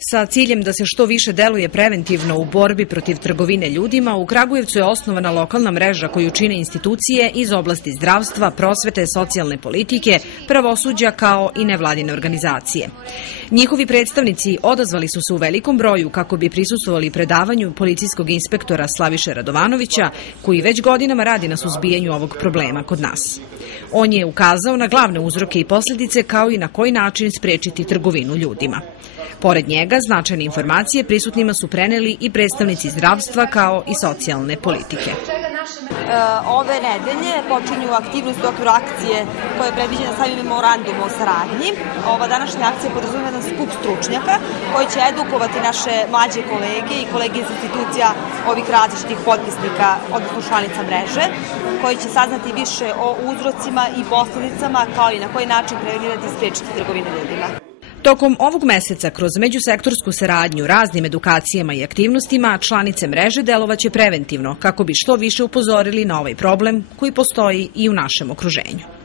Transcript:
Sa ciljem da se što više deluje preventivno u borbi protiv trgovine ljudima, u Kragujevcu je osnovana lokalna mreža koju čine institucije iz oblasti zdravstva, prosvete, socijalne politike, pravosuđa kao i nevladine organizacije. Njihovi predstavnici odazvali su se u velikom broju kako bi prisustvovali predavanju policijskog inspektora Slaviše Radovanovića, koji već godinama radi na suzbijanju ovog problema kod nas. On je ukazao na glavne uzroke i posljedice kao i na koji način sprečiti trgovinu ljudima. Pored njega, značajne informacije prisutnima su preneli i predstavnici zdravstva kao i socijalne politike. Ove nedelje počinju aktivnosti u okviru akcije koja je predviđena samim memorandumom o saradnji. Ova današnja akcija podrazumeva jedan skup stručnjaka koji će edukovati naše mlađe kolege i kolege iz institucija ovih različitih potpisnika, odnosno članica mreže, koji će saznati više o uzrocima i posljedicama kao i na koji način prevenirati i sprečiti trgovinu ljudima. Tokom ovog meseca, kroz međusektorsku saradnju, raznim edukacijama i aktivnostima, članice mreže delovaće preventivno kako bi što više upozorili na ovaj problem koji postoji i u našem okruženju.